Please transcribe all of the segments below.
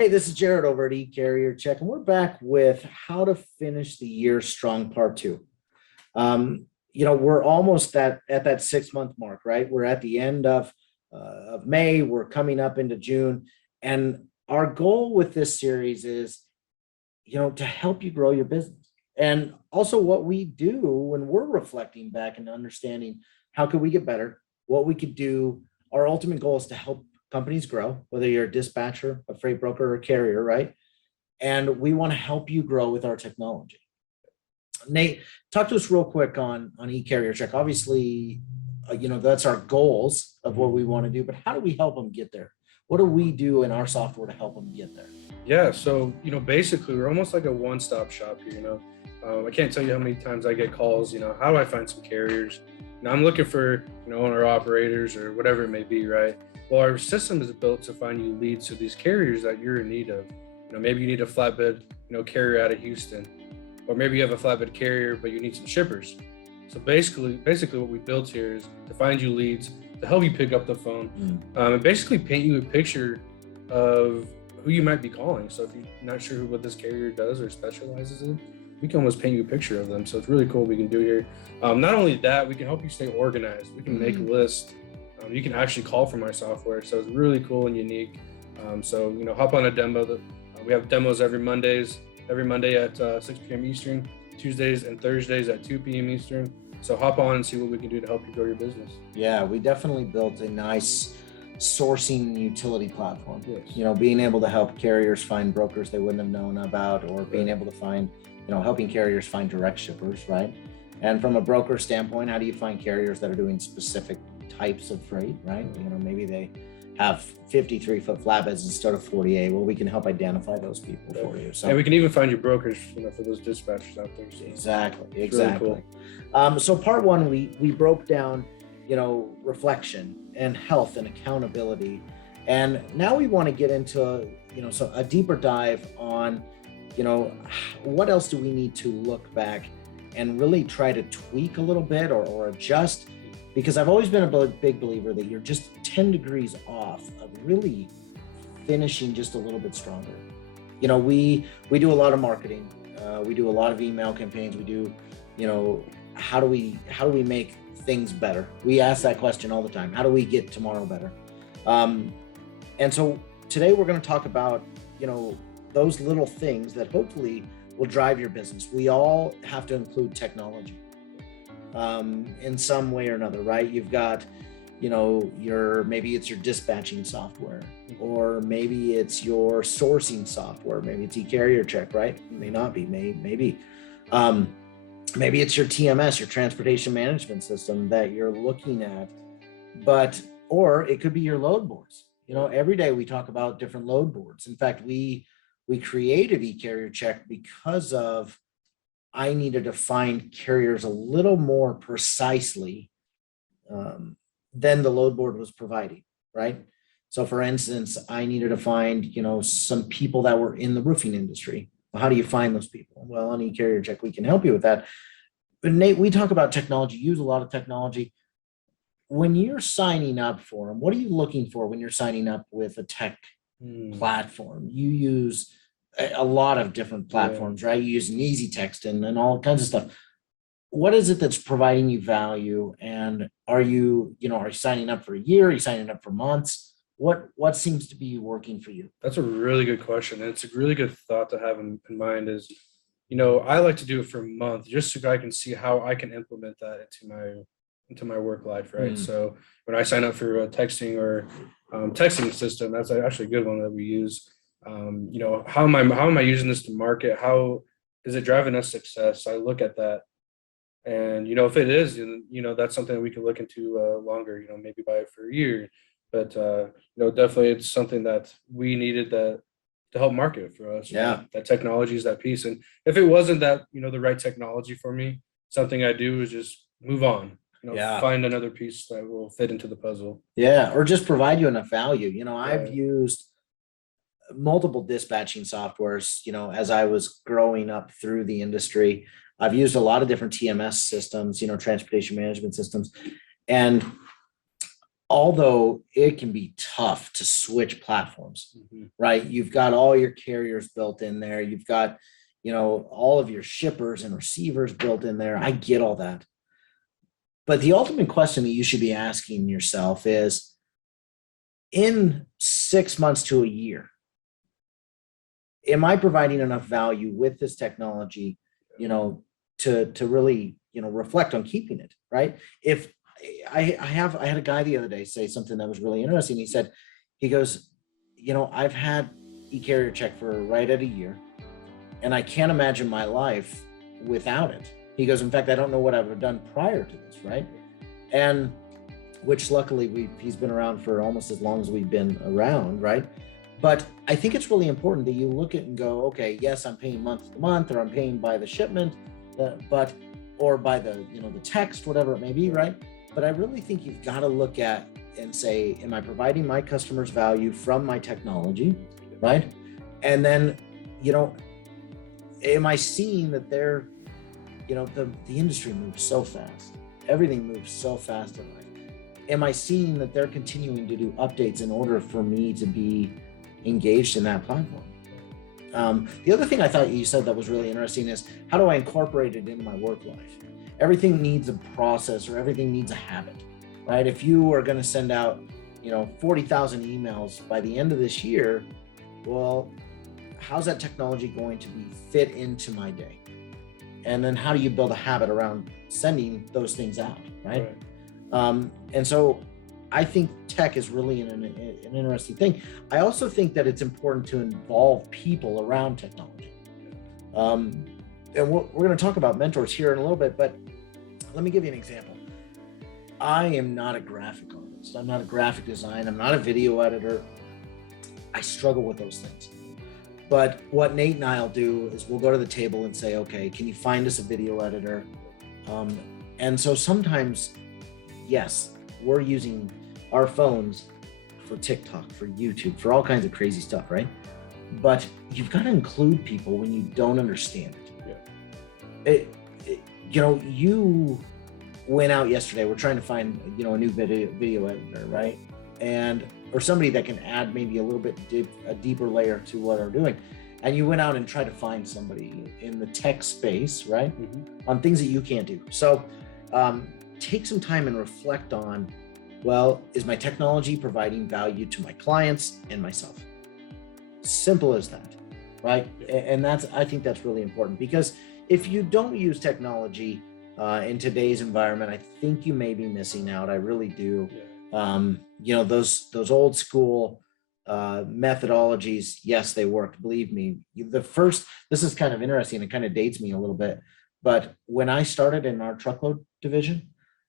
Hey, this is Jared over at eCarrierCheck, and we're back with how to finish the year strong part two. We're almost at that 6 month mark, right? We're at the end of May. We're coming up into June, and our goal with this series is, to help you grow your business, and also what we do when we're reflecting back and understanding how could we get better, what we could do. Our ultimate goal is to help companies grow, whether you're a dispatcher, a freight broker, or a carrier, right? And we want to help you grow with our technology. Nate, talk to us real quick on eCarrierCheck. Obviously, that's our goals of what we want to do, but how do we help them get there? What do we do in our software to help them get there? Yeah, so basically we're almost like a one-stop shop here. I can't tell you how many times I get calls, how do I find some carriers? I'm looking for owner operators or whatever it may be, right? Well, our system is built to find you leads to these carriers that you're in need of. Maybe you need a flatbed carrier out of Houston, or maybe you have a flatbed carrier but you need some shippers. So basically what we built here is to find you leads, to help you pick up the phone, and basically paint you a picture of who you might be calling. So if you're not sure what this carrier does or specializes in, we can almost paint you a picture of them. So it's really cool what we can do here. Not only that, we can help you stay organized. We can make a list. You can actually call from our software. So it's really cool and unique. So hop on a demo. We have demos every Monday at 6 p.m. Eastern, Tuesdays and Thursdays at 2 p.m. Eastern. So hop on and see what we can do to help you grow your business. Yeah, we definitely built a nice sourcing utility platform. Yes. Being able to help carriers find brokers they wouldn't have known about, or being able to find, helping carriers find direct shippers, right? And from a broker standpoint, how do you find carriers that are doing specific types of freight, right? Maybe they have 53-foot flatbeds instead of 48. Well, we can help identify those people for you. So, and we can even find your brokers, for those dispatchers out there. So exactly. Really cool. So part one, we broke down, reflection and health and accountability, and now we want to get into, so a deeper dive on, what else do we need to look back and really try to tweak a little bit or adjust. Because I've always been a big believer that you're just 10 degrees off of really finishing just a little bit stronger. We do a lot of marketing. We do a lot of email campaigns. We do, how do we make things better? We ask that question all the time. How do we get tomorrow better? And so today we're going to talk about, those little things that hopefully will drive your business. We all have to include technology. In some way or another, right? You've got, maybe it's your dispatching software, or maybe it's your sourcing software. Maybe it's eCarrierCheck, right? It may not be, maybe. Maybe it's your TMS, your transportation management system that you're looking at, or it could be your load boards. Every day we talk about different load boards. In fact, we created eCarrierCheck because of I needed to find carriers a little more precisely than the load board was providing, right? So for instance, I needed to find, some people that were in the roofing industry. Well, how do you find those people? Well, on eCarrierCheck, we can help you with that. But Nate, we talk about technology, use a lot of technology. When you're signing up for them, what are you looking for when you're signing up with a tech platform? You use a lot of different platforms, right? You use an easy text and all kinds of stuff. What is it that's providing you value? And are you signing up for a year? Are you signing up for months? What seems to be working for you? That's a really good question. And it's a really good thought to have in mind is, I like to do it for a month just so I can see how I can implement that into my work life, right? So when I sign up for a texting or texting system, that's actually a good one that we use. How am I using this to market? How is it driving us success? I look at that, and if it is, that's something that we can look into longer. Maybe buy it for a year, but definitely it's something that we needed to help market for us. Yeah, that technology is that piece, and if it wasn't that the right technology for me, something I do is just move on. Find another piece that will fit into the puzzle. Yeah, or just provide you enough value. I've used multiple dispatching softwares, as I was growing up through the industry. I've used a lot of different TMS systems, transportation management systems. And although it can be tough to switch platforms, right? You've got all your carriers built in there. You've got, all of your shippers and receivers built in there. I get all that. But the ultimate question that you should be asking yourself is, in 6 months to a year, am I providing enough value with this technology, to really, reflect on keeping it, right? If I had a guy the other day say something that was really interesting. He goes, I've had eCarrierCheck for right at a year, and I can't imagine my life without it. He goes, in fact, I don't know what I would have done prior to this, right? And which luckily he's been around for almost as long as we've been around, right? But I think it's really important that you look at and go, okay, yes, I'm paying month to month, or I'm paying by the shipment, or by the, the text, whatever it may be, right? But I really think you've got to look at and say, am I providing my customers value from my technology, right? And then, am I seeing that they're, the industry moves so fast. Everything moves so fast in life. Am I seeing that they're continuing to do updates in order for me to be engaged in that platform? The other thing I thought you said that was really interesting is, how do I incorporate it into my work life? Everything needs a process, or everything needs a habit, right? If you are going to send out, 40,000 emails by the end of this year, well, how's that technology going to be fit into my day? And then how do you build a habit around sending those things out, right? And so I think tech is really an interesting thing. I also think that it's important to involve people around technology. And we're going to talk about mentors here in a little bit, but let me give you an example. I am not a graphic artist. I'm not a graphic designer. I'm not a video editor. I struggle with those things. But what Nate and I'll do is we'll go to the table and say, okay, can you find us a video editor? And so sometimes, yes, we're using our phones for TikTok, for YouTube, for all kinds of crazy stuff, right? But you've got to include people when you don't understand it. You went out yesterday. We're trying to find, a new video editor, right? Or somebody that can add maybe a little bit a deeper layer to what we're doing. And you went out and tried to find somebody in the tech space, right? On things that you can't do. So take some time and reflect on, well, is my technology providing value to my clients and myself? Simple as that, right? And I think that's really important, because if you don't use technology in today's environment, I think you may be missing out. I really do. Those old school methodologies, yes, they worked. Believe me. This is kind of interesting. It kind of dates me a little bit, but when I started in our truckload division,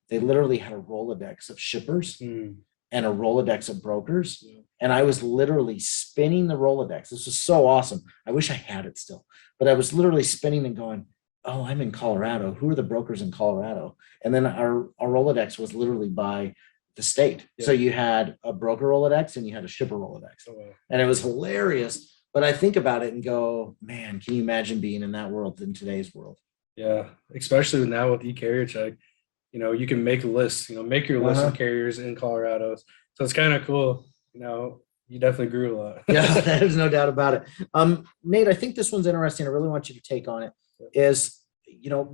they literally had a Rolodex of shippers and a Rolodex of brokers. And I was literally spinning the Rolodex. This was so awesome. I wish I had it still, but I was literally spinning and going, oh, I'm in Colorado. Who are the brokers in Colorado? And then our Rolodex was literally by the state. So you had a broker Rolodex and you had a shipper Rolodex. And it was hilarious. But I think about it and go, man, can you imagine being in that world in today's world? Yeah, especially now with eCarrierCheck, you can make lists, make your list of carriers in Colorado. So it's kind of cool. You definitely grew a lot. Yeah, there's no doubt about it. Nate, I think this one's interesting. I really want you to take on it. Is,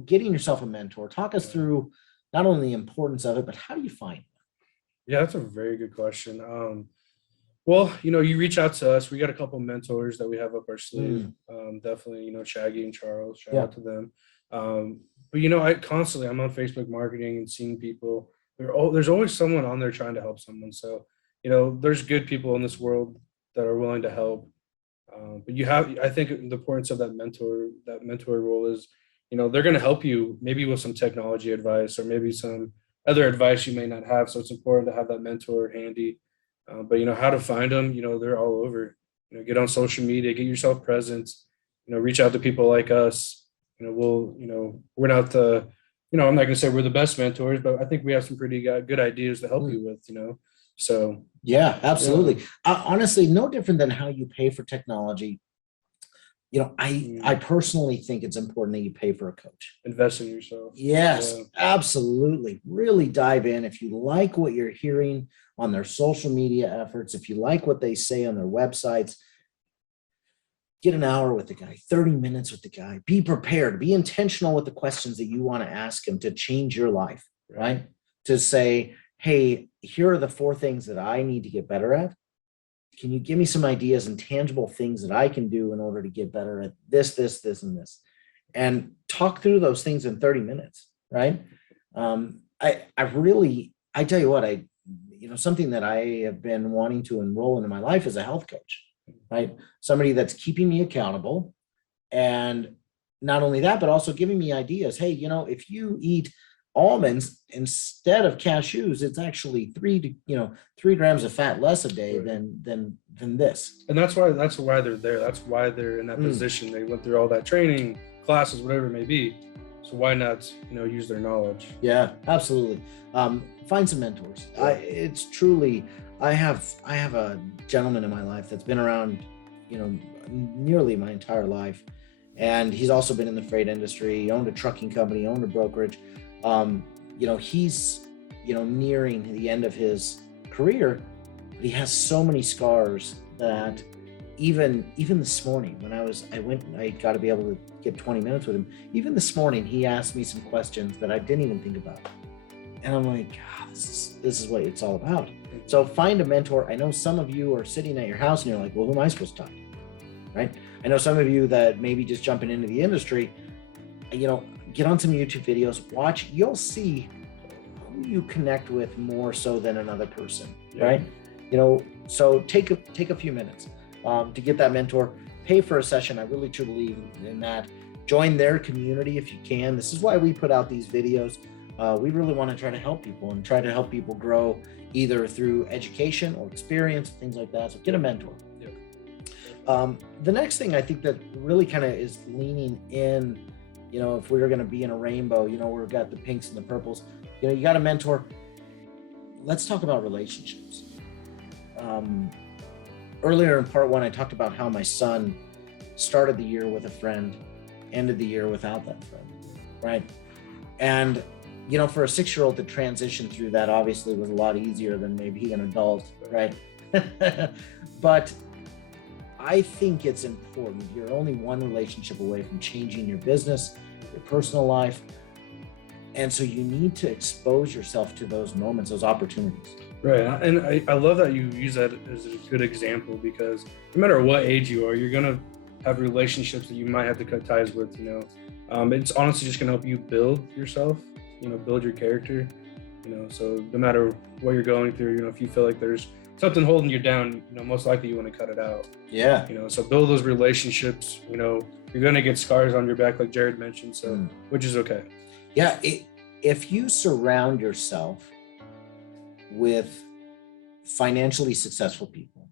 getting yourself a mentor. Talk us through not only the importance of it, but how do you find it? Yeah, that's a very good question. Well, you reach out to us. We got a couple mentors that we have up our sleeve. Definitely, Shaggy and Charles, shout out to them. But I'm on Facebook marketing and seeing people. There's always someone on there trying to help someone. So, there's good people in this world that are willing to help. But I think the importance of that mentor role is, they're going to help you maybe with some technology advice or maybe some other advice you may not have. So it's important to have that mentor handy. But how to find them, they're all over. Get on social media, get yourself presence, reach out to people like us. We're not the, I'm not going to say we're the best mentors, but I think we have some pretty good ideas to help you with, so. Yeah, absolutely. Honestly, no different than how you pay for technology. I personally think it's important that you pay for a coach. Invest in yourself. Yes, Yeah. absolutely. Really dive in. If you like what you're hearing on their social media efforts, if you like what they say on their websites, get an hour with the guy, 30 minutes with the guy. Be prepared, be intentional with the questions that you want to ask him to change your life, right? To say, hey, here are the 4 things that I need to get better at. Can you give me some ideas and tangible things that I can do in order to get better at this, this, this, and this? And talk through those things in 30 minutes, right? I tell you what, something that I have been wanting to enroll into my life is a health coach, right? Somebody that's keeping me accountable. And not only that, but also giving me ideas. Hey, if you eat almonds instead of cashews, it's actually 3 grams of fat less a day than this. And that's why they're there. That's why they're in that position. They went through all that training, classes, whatever it may be. So why not, use their knowledge? Yeah, absolutely. Find some mentors. It's truly, I have a gentleman in my life that's been around, nearly my entire life. And he's also been in the freight industry. He owned a trucking company, owned a brokerage. He's, nearing the end of his career, but he has so many scars that even this morning when I got to be able to get 20 minutes with him. Even this morning, he asked me some questions that I didn't even think about. And I'm like, God, this is what it's all about. So find a mentor. I know some of you are sitting at your house and you're like, well, who am I supposed to talk to? Right? I know some of you that maybe just jumping into the industry, get on some YouTube videos, watch, you'll see who you connect with more so than another person, right? So take a few minutes to get that mentor, pay for a session. I really truly believe in that. Join their community if you can. This is why we put out these videos. We really want to try to help people and try to help people grow either through education or experience, things like that. So get a mentor. The next thing I think that really kind of is leaning in, if we were going to be in a rainbow, we've got the pinks and the purples, you got a mentor. Let's talk about relationships. Earlier in part 1, I talked about how my son started the year with a friend, ended the year without that friend, right? And, for a 6-year-old to transition through that obviously was a lot easier than maybe an adult, right? But I think it's important. You're only one relationship away from changing your business, your personal life. And so you need to expose yourself to those moments, those opportunities. Right. And I love that you use that as a good example, because no matter what age you are, you're going to have relationships that you might have to cut ties with, It's honestly just going to help you build yourself, build your character, so no matter what you're going through, if you feel like there's something holding you down, most likely you want to cut it out. Yeah. So build those relationships, you're going to get scars on your back, like Jared mentioned, so which is okay. Yeah. If you surround yourself with financially successful people,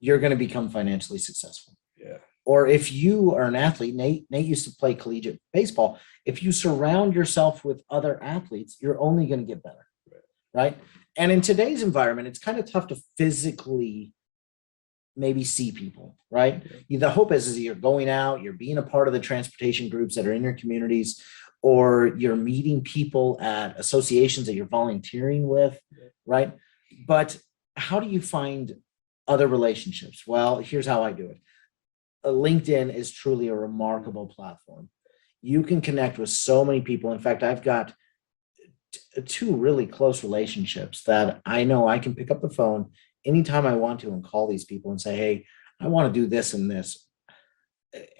you're going to become financially successful. Yeah. Or if you are an athlete, Nate used to play collegiate baseball. If you surround yourself with other athletes, you're only going to get better. Right. And in today's environment, it's kind of tough to physically maybe see people, right? The hope is you're going out, you're being a part of the transportation groups that are in your communities, or you're meeting people at associations that you're volunteering with, right? But how do you find other relationships? Well, here's how I do it. LinkedIn is truly a remarkable platform. You can connect with so many people. In fact, I've got 2 really close relationships that I know I can pick up the phone anytime I want to and call these people and say, hey, I want to do this and this.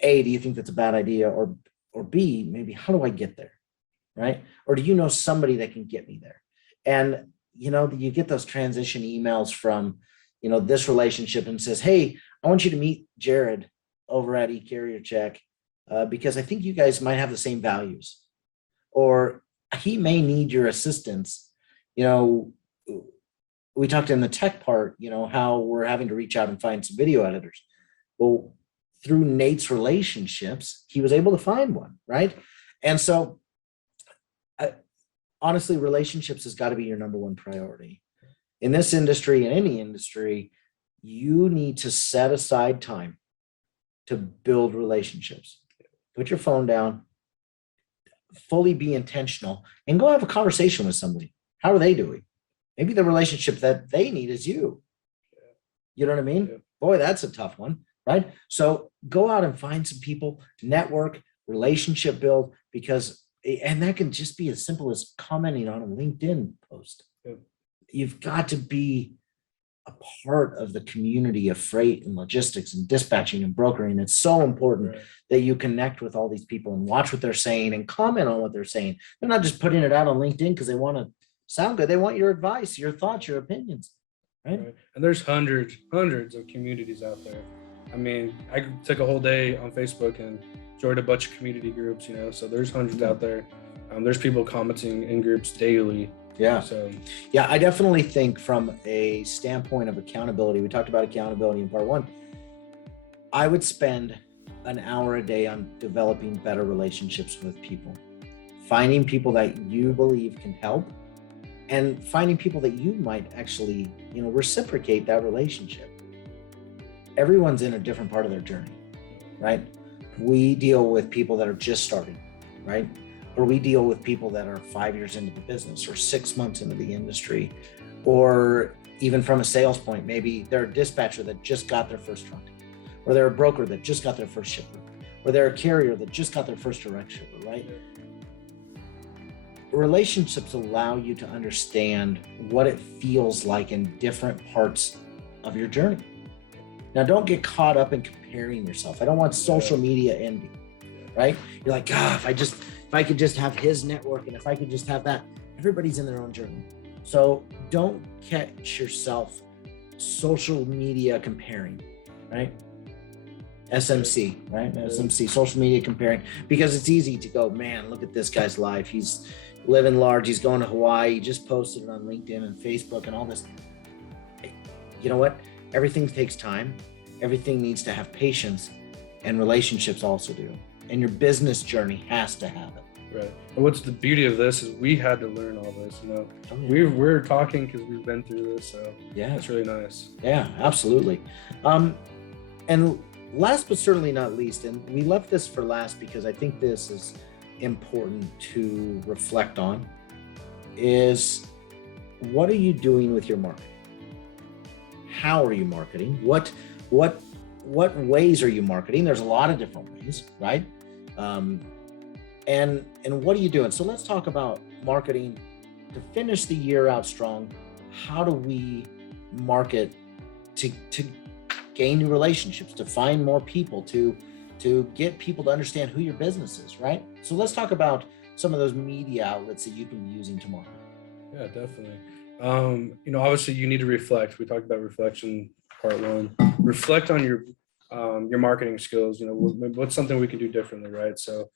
A, do you think that's a bad idea? Or B, maybe how do I get there? Right? Or do you know somebody that can get me there? And, you get those transition emails from, this relationship and says, hey, I want you to meet Jared over at eCarrierCheck because I think you guys might have the same values. Or he may need your assistance. We talked in the tech part, how we're having to reach out and find some video editors. Well, through Nate's relationships, he was able to find one, right? And so honestly, relationships has got to be your number one priority. In this industry, in any industry, you need to set aside time to build relationships. Put your phone down, fully be intentional, and go have a conversation with somebody. How are they doing? Maybe the relationship that they need is you. You know what I mean? Yeah. Boy, that's a tough one, right? So go out and find some people, network, relationship build, and that can just be as simple as commenting on a LinkedIn post. Yeah. You've got to be a part of the community of freight and logistics and dispatching and brokering. It's so important that you connect with all these people and watch what they're saying and comment on what they're saying. They're not just putting it out on LinkedIn because they want to sound good. They want your advice, your thoughts, your opinions. Right? And there's hundreds of communities out there. I mean, I took a whole day on Facebook and joined a bunch of community groups, so there's hundreds out there. There's people commenting in groups daily. Yeah. So yeah, I definitely think from a standpoint of accountability, we talked about accountability in part one. I would spend an hour a day on developing better relationships with people, finding people that you believe can help, and finding people that you might actually, reciprocate that relationship. Everyone's in a different part of their journey, right? We deal with people that are just starting, right? Or we deal with people that are 5 years into the business or 6 months into the industry, or even from a sales point, maybe they're a dispatcher that just got their first truck, or they're a broker that just got their first shipper, or they're a carrier that just got their first direct shipper, right? Relationships allow you to understand what it feels like in different parts of your journey. Now, don't get caught up in comparing yourself. I don't want social media envy, right? You're like, if I could just have his network, and if I could just have that. Everybody's in their own journey. So don't catch yourself social media comparing, right? SMC, right? SMC, social media comparing, because it's easy to go, man, look at this guy's life. He's living large. He's going to Hawaii. He just posted it on LinkedIn and Facebook and all this. You know what? Everything takes time. Everything needs to have patience, and relationships also do. And your business journey has to have it. Right. And what's the beauty of this is we had to learn all this, We're talking because we've been through this, so yeah, it's really nice. Yeah, absolutely. And last but certainly not least, and we left this for last because I think this is important to reflect on, is what are you doing with your marketing? How are you marketing? What ways are you marketing? There's a lot of different ways, right? And what are you doing? So let's talk about marketing to finish the year out strong. How do we market to gain new relationships, to find more people, to get people to understand who your business is, right? So let's talk about some of those media outlets that you can be using to market. Yeah, definitely. Obviously you need to reflect. We talked about reflection part one. Reflect on your marketing skills. What's something we can do differently, right? So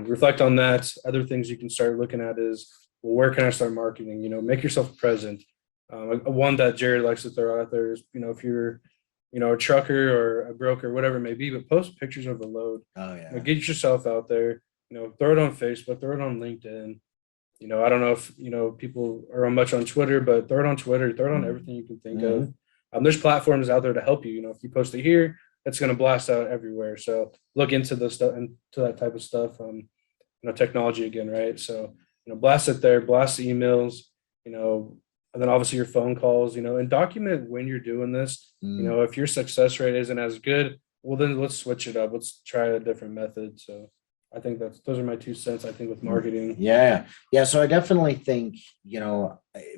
reflect on that. Other things you can start looking at is, well, where can I start marketing? Make yourself present. One that Jared likes to throw out there is, if you're, a trucker or a broker, whatever it may be, but post pictures of the load. Oh yeah. Get yourself out there. Throw it on Facebook, throw it on LinkedIn. I don't know if people are much on Twitter, but throw it on Twitter, throw it on everything you can think of. There's platforms out there to help you. If you post it here, it's going to blast out everywhere. So look into the stuff, into that type of stuff. Technology again, right? So blast it there, blast the emails. And then obviously your phone calls. And document when you're doing this. If your success rate isn't as good, well then let's switch it up. Let's try a different method. So I think those are my 2 cents, I think, with marketing. Yeah. So I definitely think,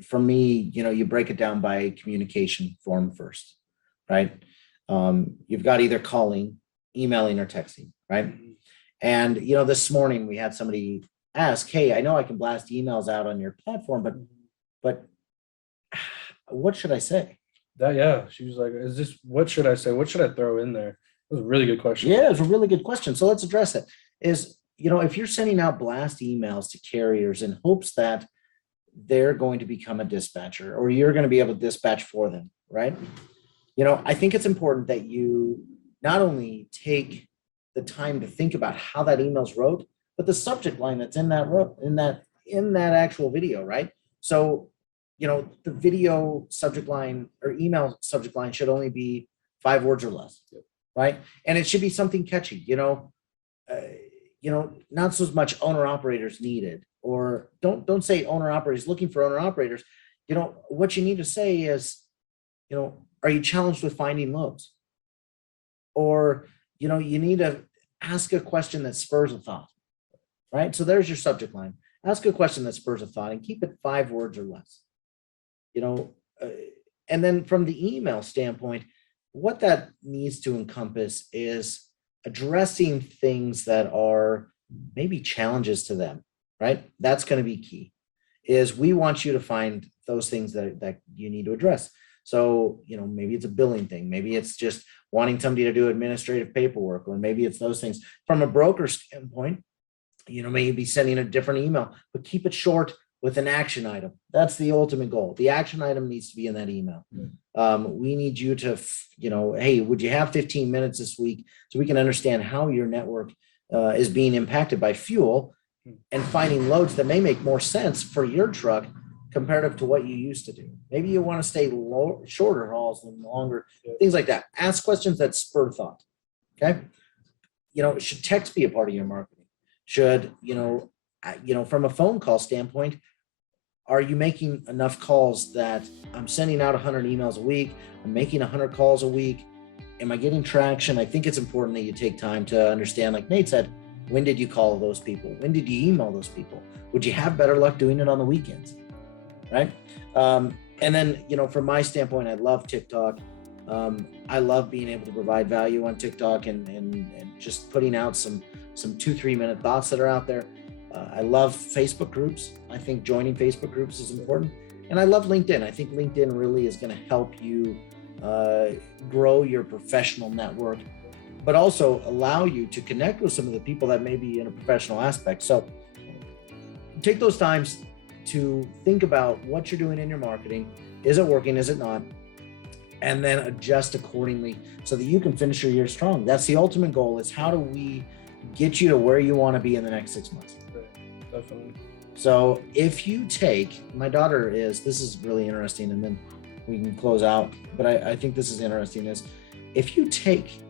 for me, you break it down by communication form first, right? You've got either calling, emailing, or texting, right? And, this morning we had somebody ask, hey, I know I can blast emails out on your platform, but what should I say? She was like, what should I say? What should I throw in there? It was a really good question. Yeah, it's a really good question. So let's address it. Is, if you're sending out blast emails to carriers in hopes that they're going to become a dispatcher, or you're going to be able to dispatch for them, right? I think it's important that you not only take the time to think about how that email's wrote, but the subject line that's in that actual video, right? So, the video subject line or email subject line should only be 5 words or less, right? And it should be something catchy, not so much owner operators needed, or don't say owner operators looking for owner operators. What you need to say is, are you challenged with finding loads? Or, you need to ask a question that spurs a thought, right? So there's your subject line. Ask a question that spurs a thought and keep it 5 words or less. And then from the email standpoint, what that needs to encompass is addressing things that are maybe challenges to them, right? That's going to be key. Is we want you to find those things that you need to address. So, maybe it's a billing thing. Maybe it's just wanting somebody to do administrative paperwork, or maybe it's those things. From a broker standpoint, maybe sending a different email, but keep it short with an action item. That's the ultimate goal. The action item needs to be in that email. We need you to, hey, would you have 15 minutes this week so we can understand how your network is being impacted by fuel, and finding loads that may make more sense for your truck comparative to what you used to do. Maybe you want to stay shorter hauls than longer, things like that. Ask questions that spur thought. Okay. Should text be a part of your marketing? Should, from a phone call standpoint, are you making enough calls that I'm sending out 100 emails a week? I'm making 100 calls a week. Am I getting traction? I think it's important that you take time to understand, like Nate said, when did you call those people? When did you email those people? Would you have better luck doing it on the weekends? Right. And then, from my standpoint, I love TikTok. I love being able to provide value on TikTok and just putting out some 2-3 minute thoughts that are out there. I love Facebook groups. I think joining Facebook groups is important. And I love LinkedIn. I think LinkedIn really is going to help you grow your professional network, but also allow you to connect with some of the people that may be in a professional aspect. So take those times to think about what you're doing in your marketing. Is it working? Is it not? And then adjust accordingly so that you can finish your year strong. That's the ultimate goal, is how do we get you to where you want to be in the next 6 months? Right. Definitely. So if you take, my daughter is, this is really interesting, and then we can close out, but I think this is interesting, is if you take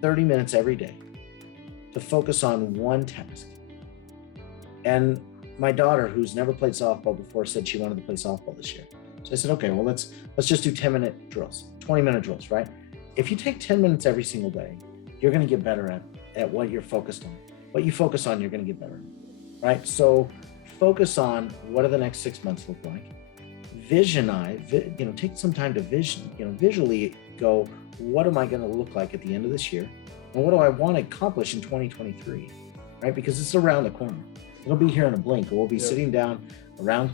30 minutes every day to focus on one task. And my daughter, who's never played softball before, said she wanted to play softball this year. So I said, okay, well, let's just do 10-minute drills, 20-minute drills, right? If you take 10 minutes every single day, you're going to get better at what you're focused on. What you focus on, you're going to get better, right? So focus on what do the next 6 months look like. Visionize, take some time to visually go, what am I going to look like at the end of this year? And what do I want to accomplish in 2023, right? Because it's around the corner. It'll be here in a blink. We'll be sitting down around,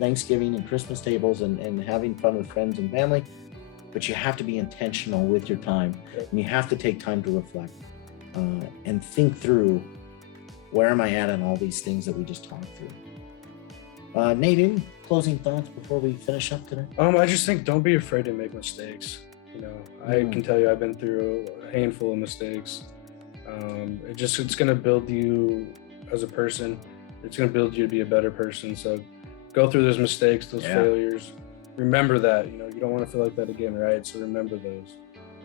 Thanksgiving and Christmas tables and having fun with friends and family. But you have to be intentional with your time, and you have to take time to reflect and think through, where am I at on all these things that we just talked through. Nate, any closing thoughts before we finish up today? I just think don't be afraid to make mistakes. I can tell you I've been through a handful of mistakes. It's going to build you as a person. It's going to build you to be a better person. So go through those mistakes, those failures. Remember that, you don't want to feel like that again, right? So remember those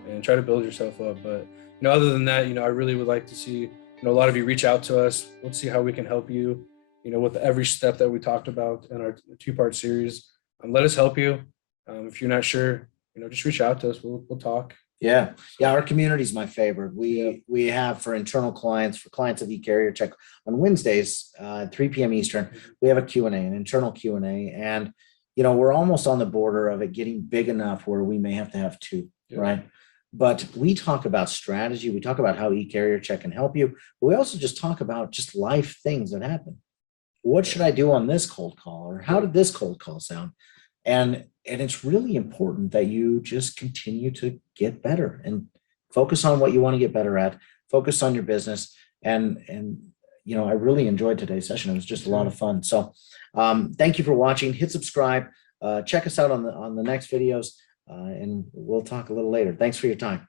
and try to build yourself up. But, other than that, I really would like to see, a lot of you reach out to us. Let's see how we can help you, with every step that we talked about in our 2-part series. Let us help you. If you're not sure, just reach out to us. We'll talk. Yeah. Our community is my favorite. We have, for internal clients, for clients of eCarrierCheck, on Wednesdays, 3 p.m. Eastern, we have a Q&A, an internal Q&A. And, we're almost on the border of it getting big enough where we may have to have 2, right? But we talk about strategy. We talk about how eCarrierCheck can help you. But we also just talk about just life things that happen. What should I do on this cold call? Or how did this cold call sound? And it's really important that you just continue to get better and focus on what you want to get better at, focus on your business. And I really enjoyed today's session. It was just a lot of fun. So thank you for watching. Hit subscribe. Check us out on the next videos, and we'll talk a little later. Thanks for your time.